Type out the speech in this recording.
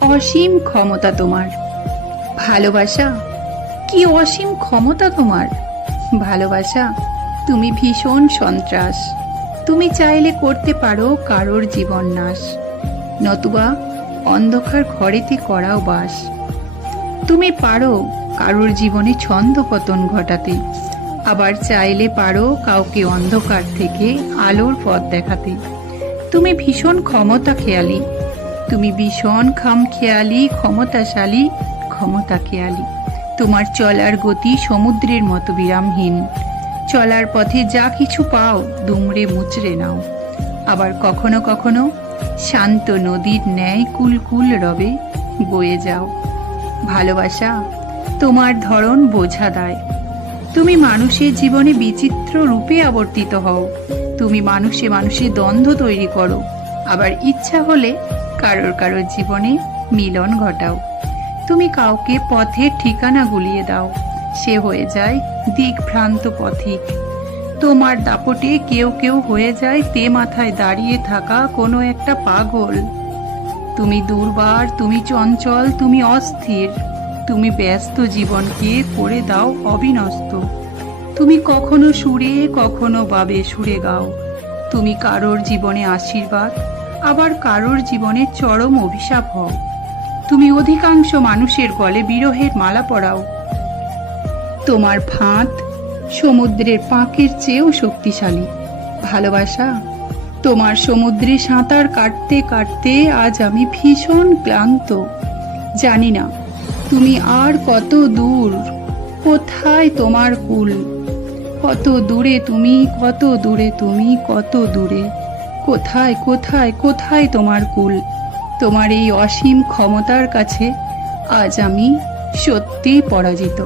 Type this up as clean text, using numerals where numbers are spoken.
অসীম ক্ষমতা তোমার। ভালোবাসা, কি অসীম ক্ষমতা তোমার। ভালোবাসা, তুমি ভীষণ সন্ত্রাস। তুমি চাইলে করতে পারো কারোর জীবন নাশ, নতুবা অন্ধকার ঘরেতে করাও বাস। তুমি পারো কারোর জীবনে ছন্দ পতন ঘটাতে, আবার চাইলে পারো কাউকে অন্ধকার থেকে আলোর পথ দেখাতে। তুমি ভীষণ ক্ষমতা খেয়ালি, তুমি ভীষণ খামখেয়ালি, ক্ষমতাশালী, ক্ষমতা খেয়ালি। তোমার চলার গতি সমুদ্রের মতো বিরামহীন। চলার পথে যা কিছু পাও দুমড়ে মুচড়ে নাও। আবার কখনো কখনো শান্ত নদীর ন্যায় কুলকুল রবে বয়ে যাও। ভালোবাসা, তোমার ধরন বোঝা দায়। তুমি মানুষের জীবনে বিচিত্র রূপে আবর্তিত হও। তুমি মানুষে মানুষে দ্বন্দ্ব তৈরি করো, আবার ইচ্ছা হলে কারোর কারোর জীবনে মিলন ঘটাও। তুমি কাউকে পথের ঠিকানা গুলিয়ে দাও, সে হয়ে যায় দিকভ্রান্ত পথিক। তোমার দাপটে কেউ কেউ হয়ে যায় তে মাথায় দাঁড়িয়ে থাকা কোনো একটা পাগল। তুমি দুর্বার, তুমি চঞ্চল, তুমি অস্থির। তুমি ব্যস্ত জীবনকে করে দাও অবিনস্ত। তুমি কখনো সুরে কখনো বাবে সুরে গাও। তুমি কারোর জীবনে আশীর্বাদ, আবার কারোর জীবনে চরম অভিশাপ হও। তুমি অধিকাংশ মানুষের গলে বিরহের মালা পরাও। তোমার ফাঁদ সমুদ্রের পাঁকের চেয়েও শক্তিশালী। ভালোবাসা, তোমার সমুদ্রে সাঁতার কাটতে কাটতে আজ আমি ভীষণ ক্লান্ত। জানি না তুমি আর কত দূর, কোথায় তোমার কুল। কত দূরে তুমি, কত দূরে তুমি, কত দূরে। কোথায় কোথায় কোথায় তোমার কুল। তোমার এই অসীম ক্ষমতার কাছে আজ আমি সত্যিই পরাজিত।